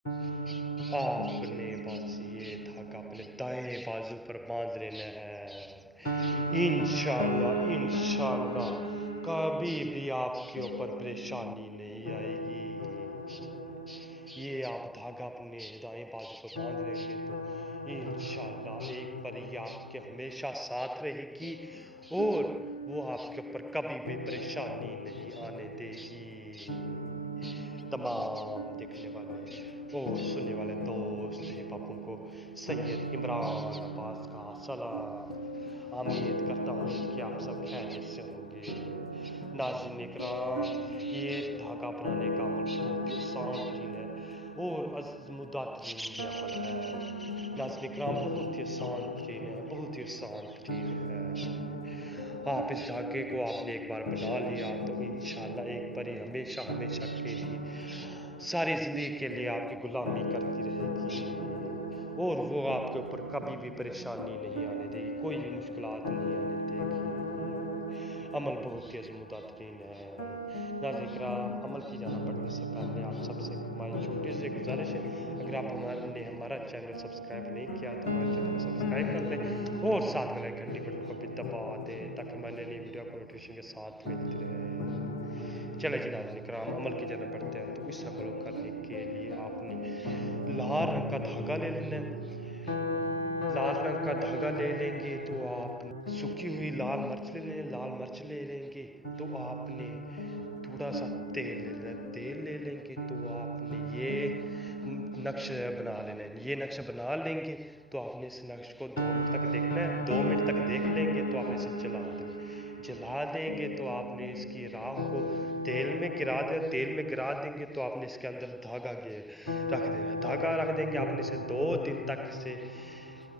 आपने बस ये धागा अपने दाएं बाजू पर बांध लेना है। इंशाल्लाह इंशाल्लाह कभी भी आपके ऊपर परेशानी नहीं आएगी। ये आप धागा अपने दाएं बाजू पर बांध लेंगे तो इंशाल्लाह एक परी आपके हमेशा साथ रहेगी और वो आपके ऊपर कभी भी परेशानी नहीं आने देगी। तमाम देखने वाले और सुनने वाले दोस्त पापों को सैयद इमरान अब्बास का सलाम। उम्मीद करता हूँ कि आप सब खैरियत से होंगे। नाज़रीन इकराम, ये धागा बनाने का अमल बहुत ही आसान तरीन है और अज़मुद्दा तरीन भी अमल है। नाज़रीन इकराम, बहुत ही आसान तरीन है, बहुत ही आसान तरीन है। आप इस धागे को आपने एक बार बना लिया तो इंशाल्लाह एक बारी हमेशा हमेशा के लिए सारी ज़िंदगी के लिए आपकी गुलामी करती रहेगी और वो आपके ऊपर कभी भी परेशानी नहीं आने देगी, कोई भी मुश्किलात नहीं आने देगी। अमल बहुत ही अज़मुद्दा तरीन है। नाज़रीन इकराम, अमल की जाना पड़ने से पहले आप सबसे हमारी छोटी सी गुजारिश है, अगर आप हमारा चैनल सब्सक्राइब नहीं किया तो हमारे चैनल को सब्सक्राइब कर दें और साथ में घंटी बटन को भी दबा दें ताकि हमारी नई वीडियो को नोटिफिकेशन के साथ मिलती रहे। चले जी नाज़रीन इकराम, अमल की जाना पड़ते हैं तो इस अमल को करने के लिए आपने लाल रंग का धागा ले लेना है। लाल रंग का धागा ले लेंगे तो आप सूखी हुई लाल मिर्च ले लेंगे, लाल मिर्च ले लेंगे तो आपने थोड़ा सा तेल ले लेना, तेल ले लेंगे तो आपने ये नक्श बना लेना है। ये नक्श बना लेंगे तो आपने इस नक्श को 2 मिनट तक देखना है। 2 मिनट तक देख लेंगे तो आपने इसे जला देना। जला देंगे तो आपने इसकी राख को तेल में गिरा दें। तेल में गिरा देंगे तो आपने इसके अंदर धागा रख देना। धागा रख देंगे आपने इसे 2 दिन तक इसे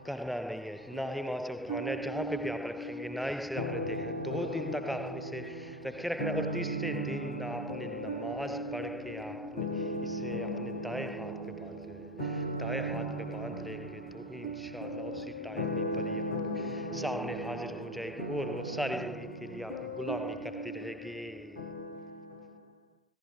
करना नहीं है, ना ही वहाँ से उठाना है। जहाँ पे भी आप रखेंगे ना ही इसे आपने देखना है। 2 दिन तक आपने इसे रखे रखना है और तीसरे दिन आपने नमाज पढ़ के आपने इसे अपने दाएं हाथ पे बांध लेना है। दाएं हाथ पे बांध लेंगे तो इंशाल्लाह उसी टाइम ही परी आपके सामने हाजिर हो जाएगी और वो सारी ज़िंदगी के लिए आपकी गुलामी करती रहेगी।